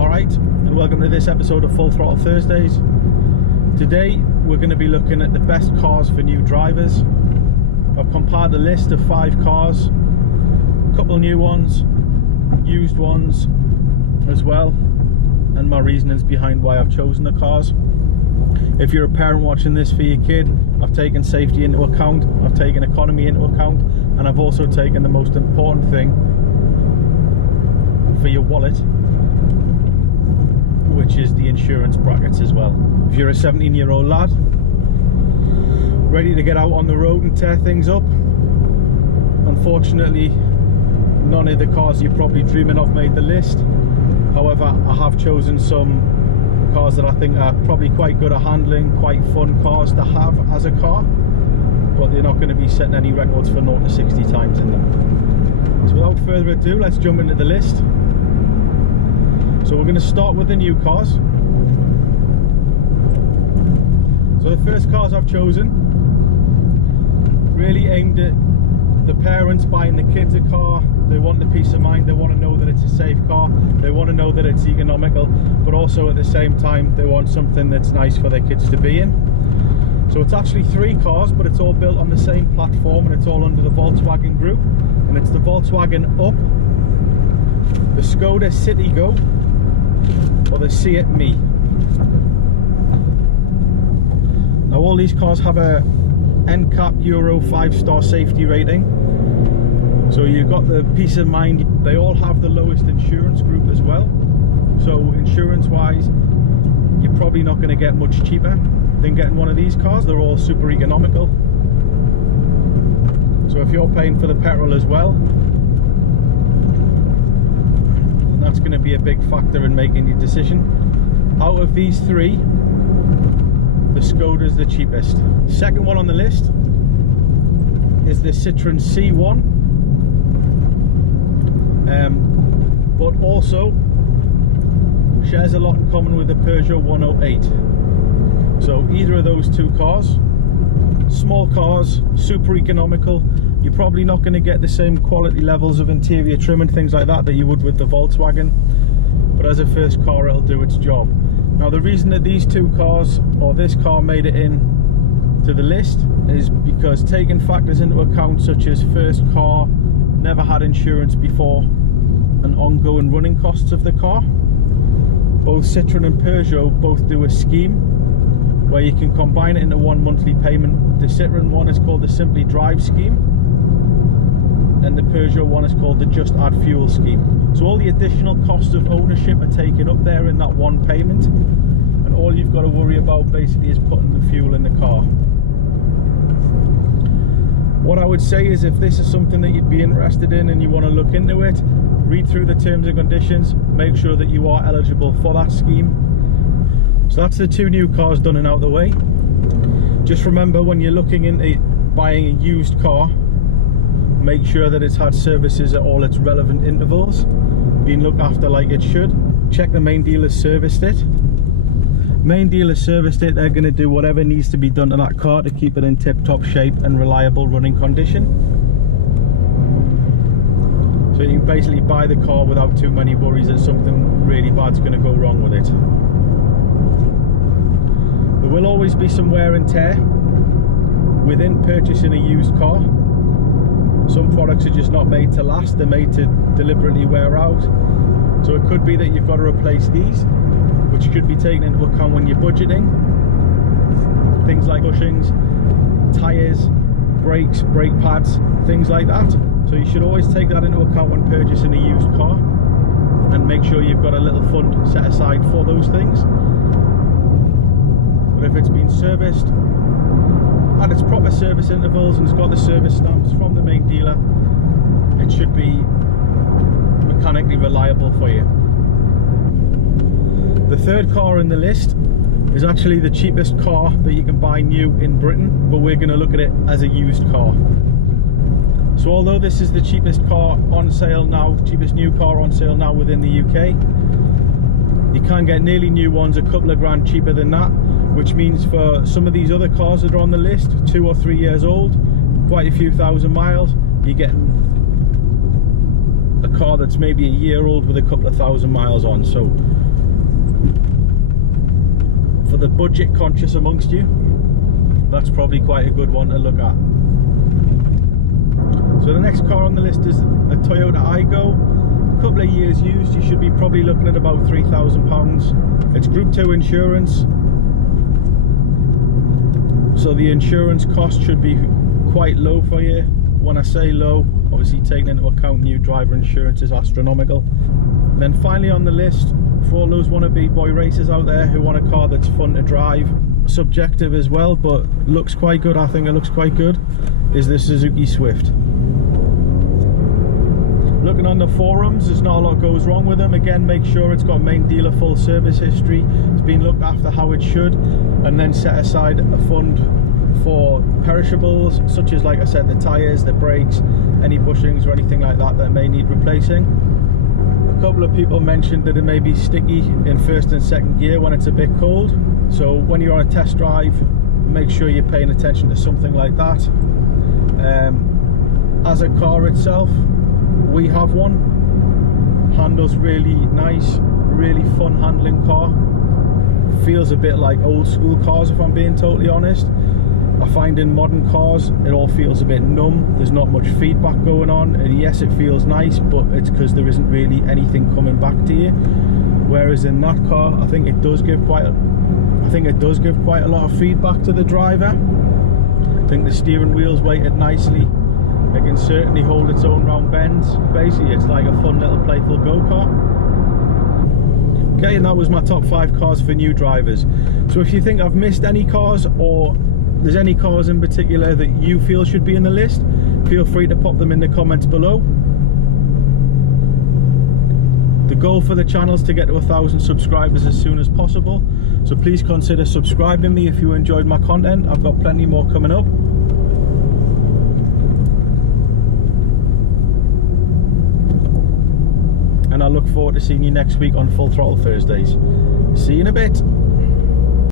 Alright, and welcome to this episode of Full Throttle Thursdays. Today we're going to be looking at the best cars for new drivers. I've compiled a list of 5 cars, a couple new ones, used ones as well, and my reasonings behind why I've chosen the cars. If you're a parent watching this for your kid, I've taken safety into account, I've taken economy into account, and I've also taken the most important thing for your wallet, which is the insurance brackets as well. If you're a 17-year-old lad ready to get out on the road and tear things up, unfortunately none of the cars you're probably dreaming of made the list. However, I have chosen some cars that I think are probably quite good at handling, quite fun cars to have as a car, but they're not going to be setting any records for 0 to 60 times in them. So without further ado, let's jump into the list. So we're going to start with the new cars. So the first cars I've chosen really aimed at the parents buying the kids a car. They want the peace of mind, they want to know that it's a safe car, they want to know that it's economical, but also at the same time they want something that's nice for their kids to be in. So it's actually 3 cars, but it's all built on the same platform and it's all under the Volkswagen group. And it's the Volkswagen Up, the Skoda Citigo, or the Seat Me. Now all these cars have a NCAP Euro 5-star safety rating, so you've got the peace of mind. They all have the lowest insurance group as well, so insurance wise you're probably not going to get much cheaper than getting one of these cars. They're all super economical, so if you're paying for the petrol as well, that's going to be a big factor in making your decision. Out of these 3, the Skoda is the cheapest. Second one on the list is the Citroen C1, but also shares a lot in common with the Peugeot 108. So either of those 2 cars, small cars, super economical. You're probably not going to get the same quality levels of interior trim and things like that you would with the Volkswagen, but as a first car it'll do its job. Now the reason that these 2 cars, or this car, made it in to the list is because taking factors into account such as first car, never had insurance before, and ongoing running costs of the car, both Citroen and Peugeot both do a scheme where you can combine it into one monthly payment. The Citroen one is called the Simply Drive scheme, and the Peugeot one is called the Just Add Fuel scheme. So all the additional costs of ownership are taken up there in that one payment, and all you've got to worry about basically is putting the fuel in the car. What I would say is, if this is something that you'd be interested in and you want to look into it, read through the terms and conditions, make sure that you are eligible for that scheme. So that's the 2 new cars done and out of the way. Just remember, when you're looking into buying a used car, make sure that it's had services at all its relevant intervals, being looked after like it should. Check the main dealer serviced it. Main dealer serviced it, they're going to do whatever needs to be done to that car to keep it in tip-top shape and reliable running condition. So you can basically buy the car without too many worries that something really bad's going to go wrong with it. There will always be some wear and tear within purchasing a used car. Some products are just not made to last, they're made to deliberately wear out. So it could be that you've got to replace these, which should be taken into account when you're budgeting. Things like bushings, tyres, brakes, brake pads, things like that. So you should always take that into account when purchasing a used car, and make sure you've got a little fund set aside for those things. But if it's been serviced at its proper service intervals and it's got the service stamps from the main dealer, it should be mechanically reliable for you. The third car in the list is actually the cheapest car that you can buy new in Britain, but we're going to look at it as a used car. So although this is the cheapest car on sale now, cheapest new car on sale now within the UK, you can get nearly new ones a couple of grand cheaper than that, which means for some of these other cars that are on the list, 2 or 3 years old, quite a few thousand miles, you're getting a car that's maybe a year old with a couple of thousand miles on. So the budget conscious amongst you, that's probably quite a good one to look at. So the next car on the list is a Toyota Aygo. A couple of years used, you should be probably looking at about £3,000. It's Group 2 insurance, so the insurance cost should be quite low for you. When I say low, obviously taking into account new driver insurance is astronomical. And then finally on the list, for all those wannabe boy racers out there who want a car that's fun to drive, subjective as well, but looks quite good, I think it looks quite good, is the Suzuki Swift. Looking on the forums, there's not a lot goes wrong with them. Again, make sure it's got main dealer full service history, it's been looked after how it should, and then set aside a fund for perishables, such as, like I said, the tyres, the brakes, any bushings or anything like that that may need replacing. A couple of people mentioned that it may be sticky in first and second gear when it's a bit cold, so when you're on a test drive, make sure you're paying attention to something like that. As a car itself, we have one, handles really nice, really fun handling car, feels a bit like old school cars if I'm being totally honest. I find in modern cars it all feels a bit numb, there's not much feedback going on, and yes, it feels nice, but it's because there isn't really anything coming back to you. Whereas in that car, I think it does give quite a lot of feedback to the driver. I think the steering wheel's weighted nicely, it can certainly hold its own round bends. Basically it's like a fun little playful go-kart. Okay, and that was my top 5 cars for new drivers. So if you think I've missed any cars, or there's any cars in particular that you feel should be in the list, feel free to pop them in the comments below. The goal for the channel is to get to 1,000 subscribers as soon as possible, so please consider subscribing me if you enjoyed my content. I've got plenty more coming up. And I look forward to seeing you next week on Full Throttle Thursdays. See you in a bit.